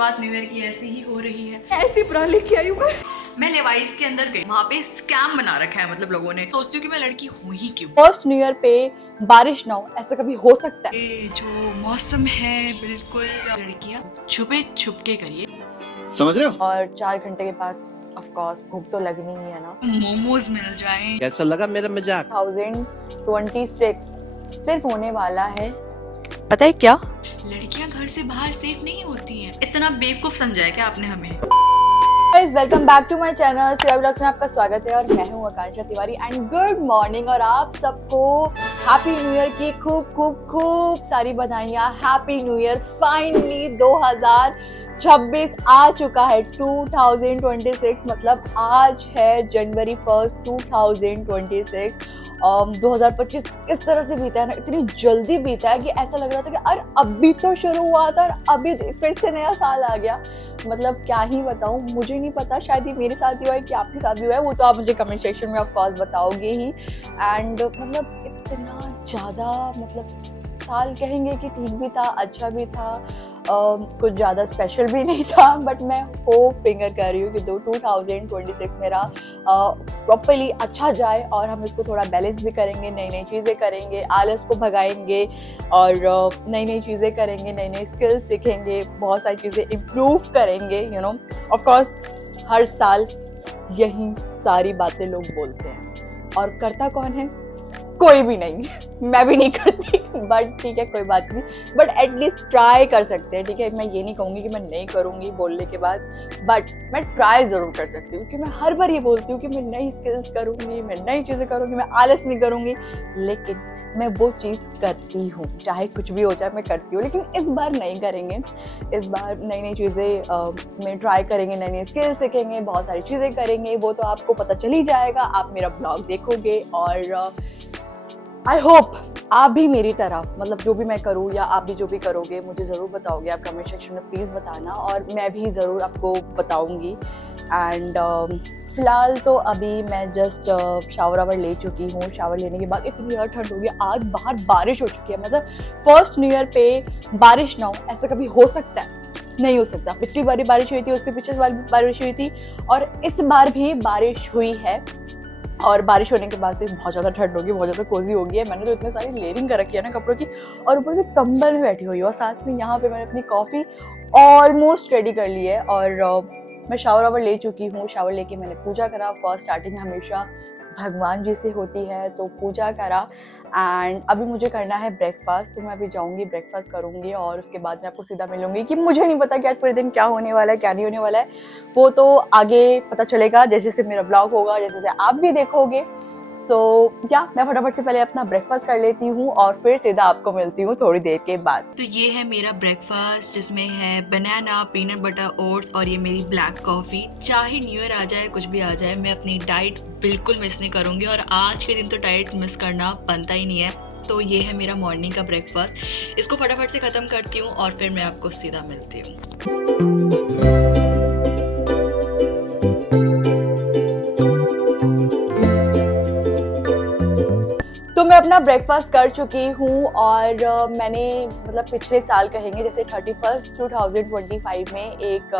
शुरुआत new year की ऐसी ही हो रही है। ऐसी पुरान लेके आई हूँ मैं लेवाइस के अंदर गई, वहाँ पे स्कैम बना रखा है, मतलब लोगों ने। सोचती हूँ कि मैं लड़की हूँ ही क्यों। फर्स्ट न्यू ईयर पे बारिश ना हो, ऐसा कभी हो सकता है? ये जो मौसम है बिल्कुल, लड़कियाँ छुपे छुपके करिए। समझ रहे हो? और 4 घंटे के बाद ऑफ कोर्स भूख तो लगनी ही है ना। मोमोज मिल जाएं। कैसा लगा मेरा मजाक? 2026 सिर्फ होने वाला है, पता है क्या? लड़कियाँ घर से बाहर सेफ नहीं होती हैं। इतना बेवकूफ समझा है क्या आपने हमें? Guys welcome back to my channel सिरा व्लॉग्स में आपका स्वागत है और मैं हूं Akanksha Tiwari and good morning. और आप सबको हैप्पी न्यू ईयर की खूब खूब खूब सारी बधाइयां। हैप्पी न्यू ईयर, फाइनली 2026 आ चुका है। 2026 मतलब आज है जनवरी 1 2026। 2025 इस तरह से बीता है ना, इतनी जल्दी बीता है कि ऐसा लग रहा था कि अरे अभी तो शुरू हुआ था और अभी फिर से नया साल आ गया। मतलब क्या ही बताऊं, मुझे नहीं पता, शायद ये मेरे साथ ही हुआ है कि आपके साथ भी हुआ है, वो तो आप मुझे कमेंट सेक्शन में ऑफ कोर्स बताओगे ही। एंड मतलब इतना ज़्यादा, मतलब साल कहेंगे कि ठीक भी था, अच्छा भी था, कुछ ज़्यादा स्पेशल भी नहीं था, बट मैं होप फिंगर कर रही हूँ कि 2026 मेरा प्रॉपरली अच्छा जाए और हम इसको थोड़ा बैलेंस भी करेंगे, नई नई चीज़ें करेंगे, आलस को भगाएंगे और नई नई चीज़ें करेंगे, नई नई स्किल्स सीखेंगे, बहुत सारी चीज़ें इम्प्रूव करेंगे। यू नो ऑफ कोर्स हर साल यही सारी बातें लोग बोलते हैं और करता कौन है? कोई भी नहीं मैं भी नहीं करती, बट ठीक है कोई बात नहीं, बट एटलीस्ट ट्राई कर सकते हैं। ठीक है, मैं ये नहीं कहूँगी कि मैं नहीं करूँगी बोलने के बाद, बट मैं ट्राई ज़रूर कर सकती हूँ। क्योंकि मैं हर बार ये बोलती हूँ कि मैं नई स्किल्स करूँगी, मैं नई चीज़ें करूँगी, मैं आलस नहीं करूँगी, लेकिन मैं वो चीज़ करती हूँ, चाहे कुछ भी हो जाए मैं करती हूँ। लेकिन इस बार नहीं करेंगे, इस बार नई नई चीज़ें में ट्राई करेंगे, नई नई स्किल्स सीखेंगे, बहुत सारी चीज़ें करेंगे, वो तो आपको पता चल ही जाएगा, आप मेरा ब्लॉग देखोगे। और आई होप आप भी मेरी तरह, मतलब जो भी मैं करूँ या आप भी जो भी करोगे, मुझे ज़रूर बताओगे, आप कमेंट सेक्शन में प्लीज़ बताना और मैं भी ज़रूर आपको बताऊँगी। एंड फ़िलहाल तो अभी मैं जस्ट शावर वावर ले चुकी हूँ। शावर लेने के बाद इतनी ज़्यादा ठंड हो गई, आज बाहर बारिश हो चुकी है। मतलब फर्स्ट न्यू ईयर पे बारिश ना हो, ऐसा कभी हो सकता है? नहीं हो सकता। पिछली बार बारिश हुई थी, उससे पिछले बार भी बारिश हुई थी और इस बार भी बारिश हुई है। और बारिश होने के बाद से बहुत ज़्यादा ठंड होगी, बहुत ज़्यादा कोजी हो गई है। मैंने तो इतने सारी लेयरिंग कर रखी है ना कपड़ों की, और ऊपर से कंबल में बैठी हुई हूँ और साथ में यहाँ पे मैंने अपनी कॉफ़ी ऑलमोस्ट रेडी कर ली है। और मैं शावर वावर ले चुकी हूँ। शावर लेके मैंने पूजा करा। ऑफ कोर्स स्टार्टिंग हमेशा भगवान जी से होती है, तो पूजा करा। एंड अभी मुझे करना है ब्रेकफास्ट, तो मैं अभी जाऊँगी ब्रेकफास्ट करूँगी और उसके बाद मैं आपको सीधा मिलूँगी। कि मुझे नहीं पता कि आज पूरे दिन क्या होने वाला है, क्या नहीं होने वाला है, वो तो आगे पता चलेगा जैसे जैसे मेरा ब्लॉग होगा, जैसे जैसे आप भी देखोगे। सो या मैं फटाफट से पहले अपना ब्रेकफास्ट कर लेती हूँ और फिर सीधा आपको मिलती हूँ थोड़ी देर के बाद। तो ये है मेरा ब्रेकफास्ट, जिसमें है बनाना, पीनट बटर ओट्स और ये मेरी ब्लैक कॉफ़ी। चाहे न्यू ईयर आ जाए, कुछ भी आ जाए, मैं अपनी डाइट बिल्कुल मिस नहीं करूँगी और आज के दिन तो डाइट मिस करना बनता ही नहीं है। तो ये है मेरा मॉर्निंग का ब्रेकफास्ट, इसको फटाफट से ख़त्म करती हूँ और फिर मैं आपको सीधा मिलती हूँ। तो मैं अपना ब्रेकफास्ट कर चुकी हूँ और मैंने मतलब पिछले साल कहेंगे जैसे 31 2025 में एक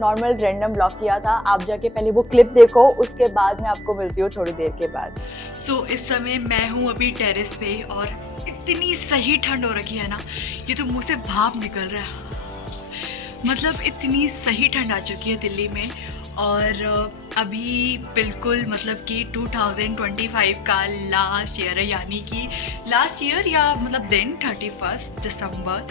नॉर्मल रैंडम ब्लॉग किया था। आप जाके पहले वो क्लिप देखो, उसके बाद मैं आपको मिलती हूँ थोड़ी देर के बाद। सो इस समय मैं हूँ अभी टेरेस पे और इतनी सही ठंड हो रखी है ना, ये तो मुंह से भाप निकल रहा है। मतलब इतनी सही ठंड आ चुकी है दिल्ली में। और अभी बिल्कुल मतलब कि 2025 का लास्ट ईयर है, यानी कि लास्ट ईयर या मतलब दिन 31 दिसंबर।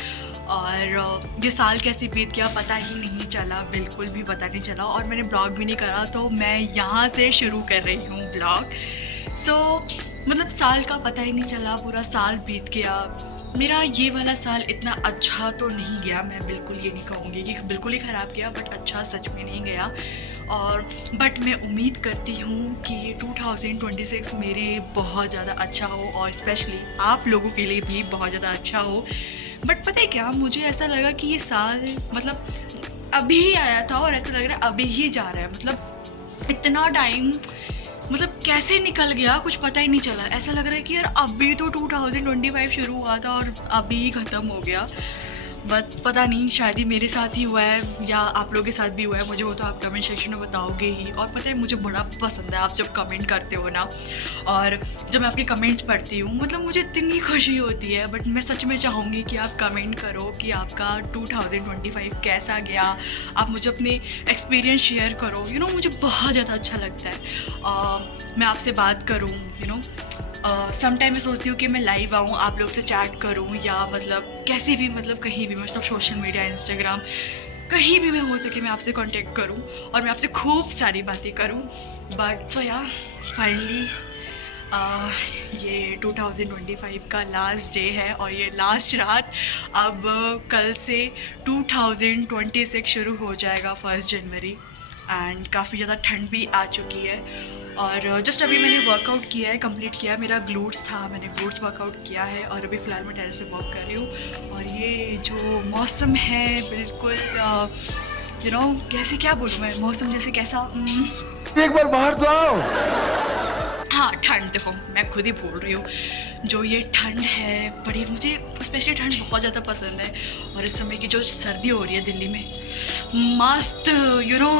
और ये साल कैसे बीत गया पता ही नहीं चला, बिल्कुल भी पता नहीं चला। और मैंने ब्लॉग भी नहीं करा, तो मैं यहाँ से शुरू कर रही हूँ ब्लॉग। सो मतलब साल का पता ही नहीं चला, पूरा साल बीत गया। मेरा ये वाला साल इतना अच्छा तो नहीं गया, मैं बिल्कुल ये नहीं कहूँगी कि बिल्कुल ही ख़राब गया, बट अच्छा सच में नहीं गया। और बट मैं उम्मीद करती हूँ कि 2026 मेरे बहुत ज़्यादा अच्छा हो और स्पेशली आप लोगों के लिए भी बहुत ज़्यादा अच्छा हो। बट पता है क्या, मुझे ऐसा लगा कि ये साल मतलब अभी ही आया था और ऐसा लग रहा है अभी ही जा रहा है। मतलब इतना टाइम मतलब कैसे निकल गया कुछ पता ही नहीं चला। ऐसा लग रहा है कि यार अभी तो 2025 शुरू हुआ था और अभी ही ख़त्म हो गया। बट पता नहीं, शायद ही मेरे साथ ही हुआ है या आप लोगों के साथ भी हुआ है, मुझे वो तो आप कमेंट सेक्शन में बताओगे ही। और पता है मुझे बड़ा पसंद है आप जब कमेंट करते हो ना, और जब मैं आपके कमेंट्स पढ़ती हूँ मतलब मुझे इतनी खुशी होती है। बट मैं सच में चाहूँगी कि आप कमेंट करो कि आपका 2025 कैसा गया, आप मुझे अपने एक्सपीरियंस शेयर करो। मुझे बहुत ज़्यादा अच्छा लगता है मैं आपसे बात करूँ। समटाइम मैं सोचती हूँ कि मैं लाइव आऊँ, आप लोग से चैट करूँ, या मतलब कैसे भी, मतलब कहीं भी, मतलब सोशल मीडिया, इंस्टाग्राम, कहीं भी मैं हो सके मैं आपसे कांटेक्ट करूँ और मैं आपसे खूब सारी बातें करूँ। बट सो या फाइनली ये 2025 का लास्ट डे है और ये लास्ट रात। अब कल से 2026 शुरू हो जाएगा 1 जनवरी, एंड काफ़ी ज़्यादा ठंड भी आ चुकी है। और जस्ट अभी मैंने वर्कआउट किया है, कंप्लीट किया है, मेरा ग्लूट्स था, मैंने ग्लूट्स वर्कआउट किया है और अभी फ़िलहाल मैं टेरेस पे वॉक कर रही हूँ। और ये जो मौसम है बिल्कुल कैसे, क्या बोलूँ मैं, मौसम जैसे कैसा एक बार बाहर तो आओ। हाँ, ठंड देखो मैं खुद ही बोल रही हूँ, जो ये ठंड है बड़ी, मुझे स्पेशली ठंड बहुत ज़्यादा पसंद है। और इस समय की जो सर्दी हो रही है दिल्ली में, मस्त।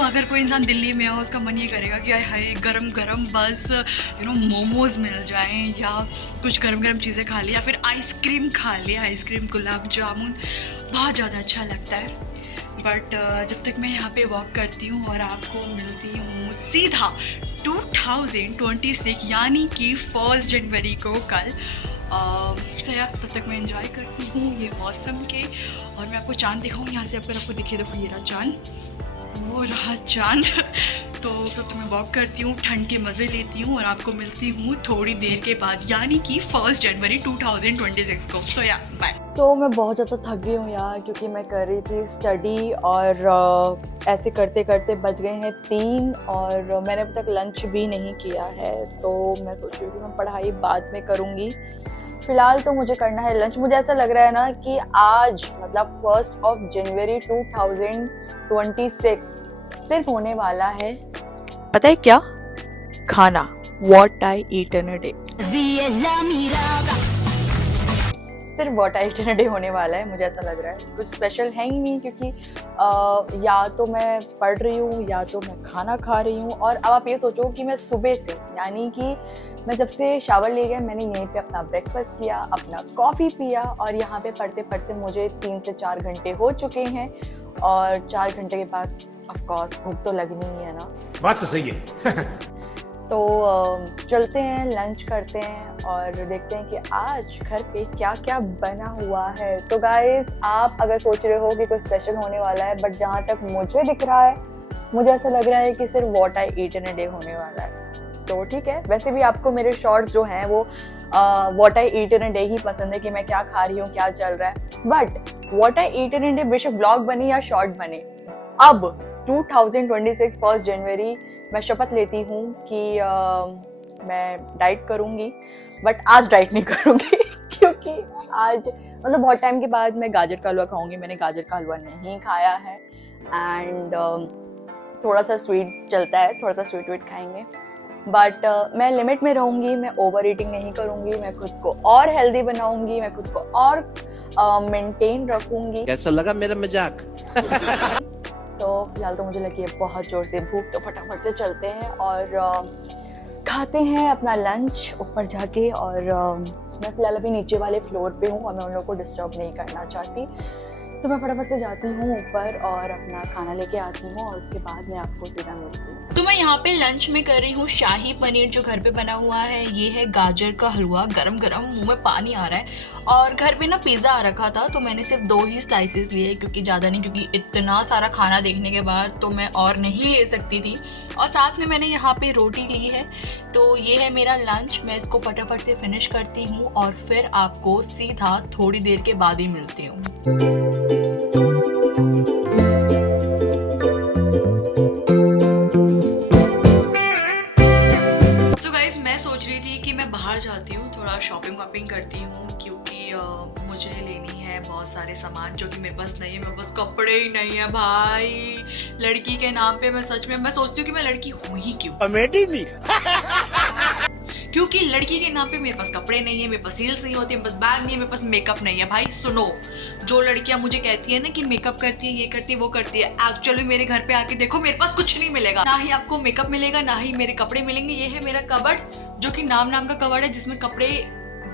अगर कोई इंसान दिल्ली में हो उसका मन ये करेगा कि हाय गरम गरम बस मोमोज़ मिल जाएं या कुछ गरम गरम चीज़ें खा ली या फिर आइसक्रीम खा ली, आइसक्रीम, गुलाब जामुन, बहुत ज़्यादा अच्छा लगता है। बट जब तक मैं यहाँ पे वॉक करती हूँ और आपको मिलती हूँ सीधा 2026 यानी कि 1 जनवरी को कल, तो यार तब तक मैं एंजॉय करती हूँ ये मौसम के। और मैं आपको चांद दिखाऊँ यहाँ से, अगर आपको दिखे, देखो ये रहा चांद, वो रहा चांद। तो तब तक मैं वॉक करती हूँ, ठंड के मज़े लेती हूँ और आपको मिलती हूँ थोड़ी देर के बाद यानी कि 1 जनवरी 2026 को। सो या बाय। सो मैं बहुत ज़्यादा थक गई हूँ यार, क्योंकि मैं कर रही थी स्टडी और ऐसे करते करते बज गए हैं 3 और मैंने अभी तक लंच भी नहीं किया है। तो मैं सोच रही हूँ कि मैं पढ़ाई बाद में करूँगी, फ़िलहाल तो मुझे करना है लंच। मुझे ऐसा लग रहा है ना कि आज मतलब 1 जनवरी 2026 सिर्फ होने वाला है, पता है क्या, खाना, what I eat in a day. सिर्फ what I eat in a day होने वाला है, मुझे ऐसा लग रहा है। कुछ स्पेशल है ही नहीं, क्योंकि या तो मैं पढ़ रही हूँ या तो मैं खाना खा रही हूँ। और अब आप ये सोचो कि मैं सुबह से, यानी कि मैं जब से शावर ले गया, मैंने यहीं पे अपना ब्रेकफास्ट किया, अपना कॉफ़ी पिया और यहाँ पे पढ़ते पढ़ते मुझे 3 से 4 घंटे हो चुके हैं। और 4 घंटे के बाद ऑफ कोर्स भूख तो लगनी ही है ना। बात तो सही है। तो चलते हैं, लंच करते हैं और देखते हैं कि आज घर पे क्या क्या बना हुआ है। तो गाइस, आप अगर सोच रहे हो कि कोई स्पेशल होने वाला है, बट जहाँ तक मुझे दिख रहा है, मुझे ऐसा लग रहा है कि सिर्फ what I eat in a day होने वाला है। तो ठीक है, वैसे भी आपको मेरे शॉर्ट्स जो हैं वो what I eat in a day ही पसंद है, कि मैं क्या खा रही हूँ, क्या चल रहा है। But what I eat in a day बेशक ब्लॉग बने या शॉर्ट बने, अब 2026 1 जनवरी मैं शपथ लेती हूँ कि मैं डाइट करूँगी। बट आज डाइट नहीं करूँगी क्योंकि आज मतलब बहुत टाइम के बाद मैं गाजर का हलवा खाऊँगी। मैंने गाजर का हलवा नहीं खाया है एंड थोड़ा सा स्वीट चलता है, थोड़ा सा स्वीट खाएंगे। बट मैं लिमिट में रहूँगी, मैं ओवर ईटिंग नहीं करूँगी, मैं खुद को और हेल्दी बनाऊँगी, मैं खुद को और मेंटेन रखूँगी। कैसा लगा मेरा मजाक? फिलहाल तो मुझे लगी है बहुत ज़ोर से भूख, तो फटाफट से चलते हैं और खाते हैं अपना लंच ऊपर जाके। और मैं फ़िलहाल अभी नीचे वाले फ्लोर पे हूँ और मैं उन लोगों को डिस्टर्ब नहीं करना चाहती, तो मैं फटाफट से जाती हूँ ऊपर और अपना खाना लेके आती हूँ और उसके बाद मैं आपको सीधा मिलती हूँ। तो मैं यहाँ पे लंच में कर रही हूँ शाही पनीर जो घर पे बना हुआ है। ये है गाजर का हलवा, गरम गरम, मुंह में पानी आ रहा है। और घर पे ना पिज़्ज़ा आ रखा था, तो मैंने सिर्फ 2 ही स्लाइसेस लिए, क्योंकि ज़्यादा नहीं, क्योंकि इतना सारा खाना देखने के बाद तो मैं और नहीं ले सकती थी। और साथ में मैंने यहाँ पे रोटी ली है। तो ये है मेरा लंच, मैं इसको फटाफट से फिनिश करती हूँ और फिर आपको सीधा थोड़ी देर के बाद ही मिलती हूँ। बाहर जाती हूँ, थोड़ा शॉपिंग वॉपिंग करती हूँ, क्योंकि मुझे लेनी है बहुत सारे सामान जो कि मेरे पास नहीं है। मेरे पास कपड़े ही नहीं है भाई। लड़की के नाम पे मैं सच में मैं सोचती हूँ कि मैं लड़की हूँ ही क्यों। कॉमेडी नहीं। क्योंकि लड़की के नाम पे मेरे पास कपड़े नहीं है, मेरे पास हील्स नहीं होती, मेरे पास बैग नहीं है, मेरे पास मेकअप नहीं है। भाई सुनो, जो लड़कियां मुझे कहती है ना कि मेकअप करती है, ये करती है, वो करती है, एक्चुअली मेरे घर पे आके देखो मेरे पास कुछ नहीं मिलेगा। ना ही आपको मेकअप मिलेगा, ना ही मेरे कपड़े मिलेंगे। ये है मेरा कबर्ड, जो कि नाम का कबर्ड है, जिसमें कपड़े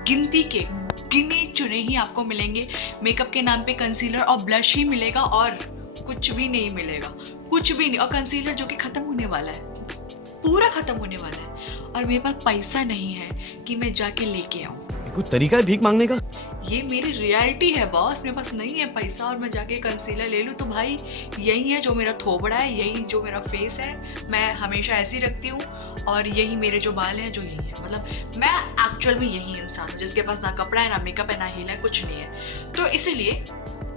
गिनती के गिने चुने ही आपको मिलेंगे। मेकअप के नाम पे कंसीलर और ब्लश ही मिलेगा और कुछ भी नहीं मिलेगा, कुछ भी नहीं। और कंसीलर जो कि खत्म होने वाला है, पूरा खत्म होने वाला है, और मेरे पास पैसा नहीं है कि मैं जाके लेके आऊँ। कोई तरीका है भीख मांगने का? ये मेरी रियलिटी है बॉस, मेरे पास नहीं है पैसा और मैं जाके कंसीलर ले लूँ। तो भाई यही है जो मेरा थोबड़ा है, यही जो मेरा फेस है, मैं हमेशा ऐसी रखती हूँ, और यही मेरे जो बाल हैं जो यही है। मतलब मैं एक्चुअल में यही इंसान हूँ जिसके पास ना कपड़ा है, ना मेकअप है, ना हील है, कुछ नहीं है। तो इसीलिए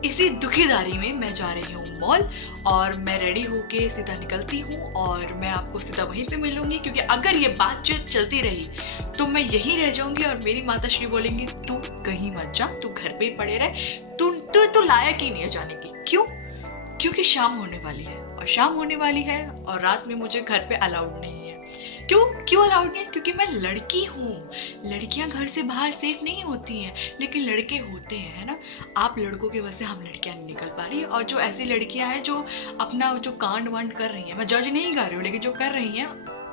इसी दुखीदारी में मैं जा रही हूँ मॉल, और मैं रेडी होके सीधा निकलती हूँ और मैं आपको सीधा वहीं पे मिलूंगी। क्योंकि अगर ये बातचीत चलती रही तो मैं यहीं रह जाऊंगी और मेरी माता श्री बोलेंगी तू कहीं मत जा, तू घर पे ही पड़े रहे, तू लायक ही नहीं है जाने की। क्यों? क्योंकि शाम होने वाली है, और शाम होने वाली है और रात में मुझे घर पे अलाउड नहीं है। क्यों अलाउड नहीं है? क्योंकि मैं लड़की हूँ। लड़कियां घर से बाहर सेफ नहीं होती हैं, लेकिन लड़के होते हैं, है ना। आप लड़कों की वजह से हम लड़कियां नहीं निकल पा रही, और जो ऐसी लड़कियां हैं जो अपना जो कांड वांड कर रही हैं, मैं जज नहीं कर रही हूँ, लेकिन जो कर रही हैं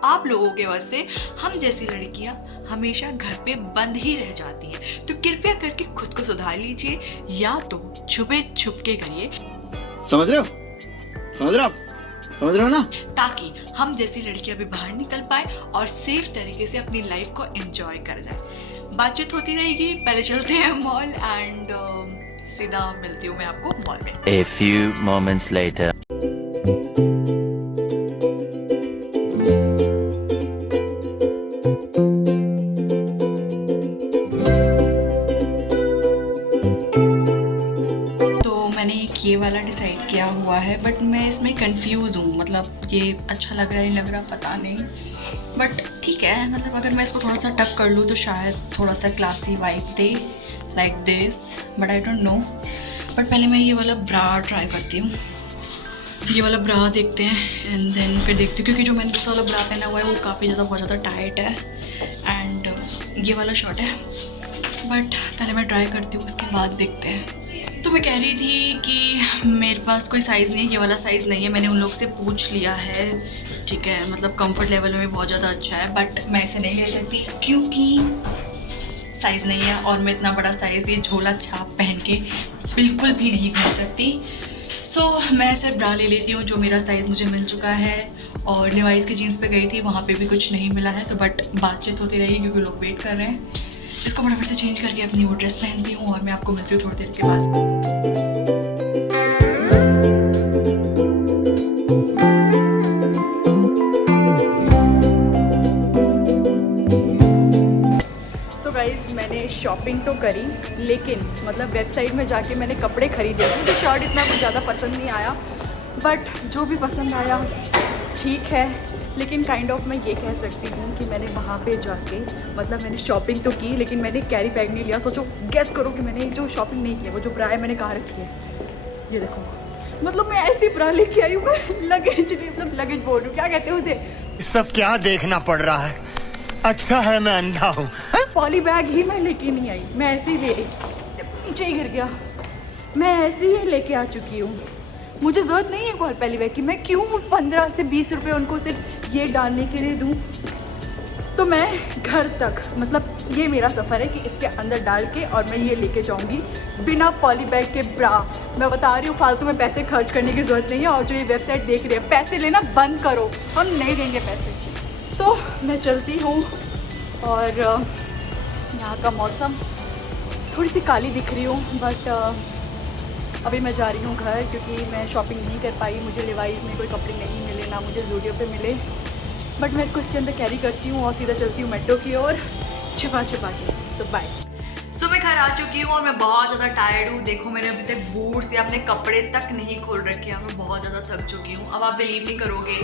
आप लोगों की वजह से, हम जैसी लड़कियां हमेशा घर पे बंद ही रह जाती हैं। तो कृपया करके खुद को सुधार लीजिए, या तो छुपे छुपके करिए, समझ रहे हो? समझ रहे हो ना? ताकि हम जैसी लड़कियां भी बाहर निकल पाए और सेफ तरीके से अपनी लाइफ को एंजॉय कर जाए। बातचीत होती रहेगी, पहले चलते हैं मॉल, एंड सीधा मिलती हूँ मैं आपको मॉल में। A few moments later. ये वाला डिसाइड किया हुआ है, बट मैं इसमें कंफ्यूज हूँ। मतलब ये अच्छा लग रहा है, नहीं लग रहा, पता नहीं, बट ठीक है। मतलब अगर मैं इसको थोड़ा सा टक कर लूँ तो शायद थोड़ा सा classy vibe they, like this, but I don't know. But पहले मैं ये वाला ब्रा ट्राई करती हूँ, ये वाला ब्रा देखते हैं, एंड देन फिर देखती हूँ, क्योंकि जो मैंने दूसरा वाला ब्रा पहना हुआ है वो काफ़ी ज़्यादा बहुत ज़्यादा टाइट है, एंड ये वाला शर्ट है। बट पहले मैं ट्राई करती हूँ, उसके बाद देखते हैं। तो मैं कह रही थी कि मेरे पास कोई साइज़ नहीं है, ये वाला साइज़ नहीं है। मैंने उन लोग से पूछ लिया है, ठीक है, मतलब कंफर्ट लेवल में बहुत ज़्यादा अच्छा है, बट मैं इसे नहीं ले सकती क्योंकि साइज़ नहीं है, और मैं इतना बड़ा साइज़ ये झोला छाप पहन के बिल्कुल भी नहीं घूम सकती। सो मैं सिर्फ ब्रा ले लेती हूँ, जो मेरा साइज़ मुझे मिल चुका है। और लिवाइस की जीन्स पे गई थी, वहाँ पे भी कुछ नहीं मिला है, तो बट बातचीत होती रहेगी क्योंकि लोग वेट कर रहे हैं। इसको फटाफट से चेंज करके अपनी वो ड्रेस पहनती हूँ, और मैं आपको मिलती हूँ थोड़ी देर के बाद। सो गाइज, मैंने शॉपिंग तो करी, लेकिन मतलब वेबसाइट में जाके मैंने कपड़े खरीदे। मुझे शर्ट इतना कुछ ज़्यादा पसंद नहीं आया, बट जो भी पसंद आया ठीक है। लेकिन काइंड ऑफ मैं ये कह सकती हूँ कि मैंने वहाँ पे जाके, मतलब मैंने शॉपिंग तो की, लेकिन मैंने कैरी बैग नहीं लिया। सोचो, गेस करो कि मैंने जो शॉपिंग नहीं की है, वो जो ब्रा है मैंने कहाँ रखी है, ये देखो। मतलब मैं ऐसी ब्रा लेके आई हूँ, लगेज नहीं, मतलब लगेज बोल रही हूँ, क्या कहते हैं उसे, सब क्या देखना पड़ रहा है? अच्छा है मैं अंधा हूँ। पॉली बैग ही मैं लेके नहीं आई, मैं ऐसे ही ले, नीचे ही गिर गया, मैं ऐसे ही लेके आ चुकी हूँ। मुझे ज़रूरत नहीं है बहुत पहली बैग की, मैं क्यों 15 से 20 रुपये उनको सिर्फ ये डालने के लिए दूँ। तो मैं घर तक, मतलब ये मेरा सफ़र है कि इसके अंदर डाल के और मैं ये लेके जाऊँगी बिना पॉली बैग के ब्रा। मैं बता रही हूँ, फालतू में पैसे खर्च करने की ज़रूरत नहीं है। और जो ये वेबसाइट देख रही है, पैसे लेना बंद करो, हम नहीं देंगे पैसे। तो मैं चलती हूँ, और यहाँ का मौसम थोड़ी सी काली दिख रही हूँ, बट अभी मैं जा रही हूँ घर, क्योंकि मैं शॉपिंग नहीं कर पाई। मुझे लिवाइस में कोई कपड़े नहीं मिले, ना मुझे ज़ूडियो पे मिले, बट मैं इसको इसके अंदर कैरी करती हूँ और सीधा चलती हूँ मेट्रो की ओर, छिपा के। सो बाय। सो मैं घर आ चुकी हूँ और मैं बहुत ज़्यादा टायर्ड हूँ। देखो, मैंने अभी तक बूट्स या अपने कपड़े तक नहीं खोल रखे हैं, मैं बहुत ज़्यादा थक चुकी हूँ। अब आप बिलीव नहीं करोगे,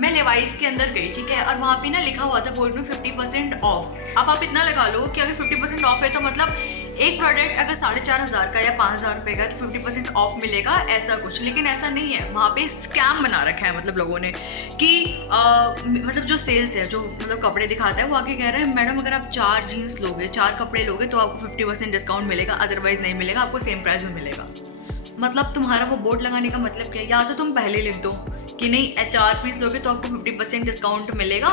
मैं लेवाइस के अंदर गई, ठीक है, और वहाँ पे ना लिखा हुआ था बोर्ड में 50% ऑफ। अब आप इतना लगा लो कि अगर 50% ऑफ है तो मतलब एक प्रोडक्ट अगर 4,500 का या 5,000 रुपये का तो 50% ऑफ मिलेगा, ऐसा कुछ। लेकिन ऐसा नहीं है, वहाँ पे स्कैम बना रखा है मतलब लोगों ने कि मतलब जो सेल्स है, जो मतलब कपड़े दिखाता है, वो आके कह रहा है मैडम अगर आप 4 जीन्स लोगे, 4 कपड़े लोगे तो आपको 50% डिस्काउंट मिलेगा, अदरवाइज नहीं मिलेगा, आपको सेम प्राइस में मिलेगा। मतलब तुम्हारा वो बोर्ड लगाने का मतलब क्या है? या तो तुम पहले लिख दो कि नहीं 4 पीस लोगे तो आपको 50% डिस्काउंट मिलेगा,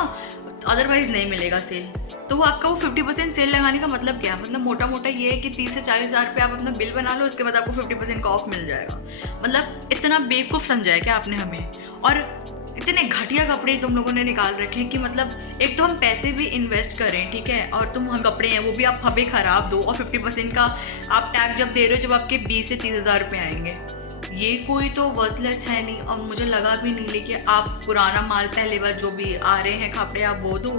अदरवाइज नहीं मिलेगा सेल। तो वो आपका वो 50% सेल लगाने का मतलब क्या है? मतलब मोटा मोटा ये है कि 30 से 40 हज़ार रुपये आप अपना बिल बना लो, उसके बाद आपको 50% का ऑफ मिल जाएगा। मतलब इतना बेवकूफ़ समझा है क्या आपने हमें? और इतने घटिया कपड़े तुम लोगों ने निकाल रखे हैं कि मतलब एक तो हम पैसे भी इन्वेस्ट करें, ठीक है, और तुम हम कपड़े हैं वो भी आप हमें ख़राब दो, और 50% का आप टैग जब दे रहे हो जब आपके 20 से 30 हज़ार रुपये आएंगे। ये कोई तो वर्थलेस है नहीं। और मुझे लगा भी नहीं, लेकिन आप पुराना माल पहले बार जो भी आ रहे हैं कपड़े आप वो दो,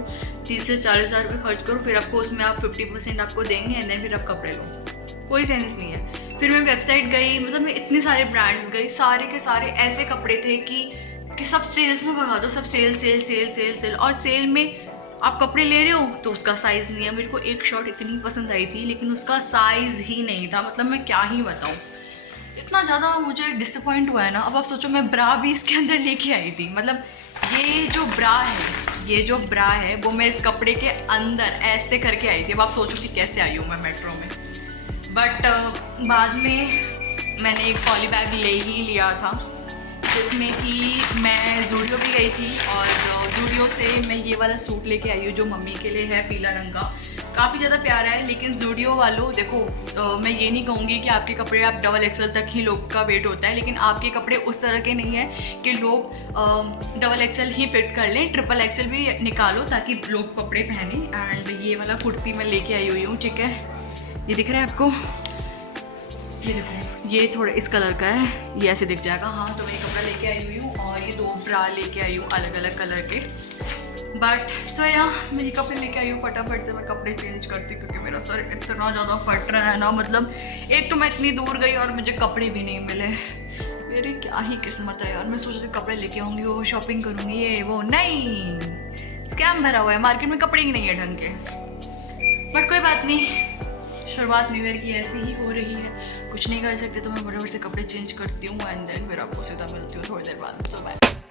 30 से 40 हज़ार रुपये खर्च करो, फिर आपको उसमें आप 50% आपको देंगे एंड देन फिर आप कपड़े लो। कोई सेंस नहीं है। फिर मैं वेबसाइट गई, मतलब मैं इतने सारे ब्रांड्स गई, सारे के सारे ऐसे कपड़े थे कि सब सेल्स में भगा दो, सब sale sale sale sale sale. और सेल में आप कपड़े ले रहे हो तो उसका साइज़ नहीं है। मेरे को एक शर्ट इतनी पसंद आई थी लेकिन उसका साइज़ ही नहीं था। मतलब मैं क्या ही बताऊँ, इतना ज़्यादा मुझे डिसअपॉइंट हुआ है ना। अब आप सोचो मैं ब्रा भी इसके अंदर लेके आई थी। मतलब ये जो ब्रा है वो मैं इस कपड़े के अंदर ऐसे करके आई थी। अब आप सोचो कि कैसे आई हूँ मैं मेट्रो में। बट बाद में मैंने एक पॉली बैग ले ही लिया था, जिसमें कि मैं जूडियो भी गई थी और जूडियो से मैं ये वाला सूट लेके आई हूँ जो मम्मी के लिए है, पीला रंग का। काफ़ी ज़्यादा प्यारा है। लेकिन जूडियो वालों देखो, मैं ये नहीं कहूँगी कि आपके कपड़े आप डबल एक्सल तक ही लोग का वेट होता है, लेकिन आपके कपड़े उस तरह के नहीं है कि लोग डबल एक्सल ही फिट कर लें, ट्रिपल एक्सल भी निकालो ताकि लोग कपड़े पहने। एंड ये वाला कुर्ती मैं लेके आई हुई हूँ, ठीक है, ये दिख रहा है आपको, ये देखो, ये थोड़ा इस कलर का है, ये ऐसे दिख जाएगा। हाँ, तो मैं कपड़ा लेके आई हुई हूँ और ये 2 ब्रा लेके आई हूँ अलग अलग कलर के। बट सो या मैं ये कपड़े लेके आई हूँ, फटाफट से मैं कपड़े चेंज करती हूँ क्योंकि मेरा सर इतना ज़्यादा फट रहा है ना। मतलब एक तो मैं इतनी दूर गई और मुझे कपड़े भी नहीं मिले। मेरी क्या ही किस्मत है यार। मैं सोच रही कपड़े लेके आऊँगी, वो शॉपिंग करूँगी, ये वो, नहीं, स्कैम भरा हुआ है मार्केट में, कपड़े ही नहीं है ढंग के। बट कोई बात नहीं, शुरुआत न्यू ईयर की ऐसी ही हो रही है, कुछ नहीं कर सकते। तो मैं बराबर से कपड़े चेंज करती हूँ एंड देन फिर आपको सीधा मिलती हूँ थोड़ी देर बाद। सो बाय।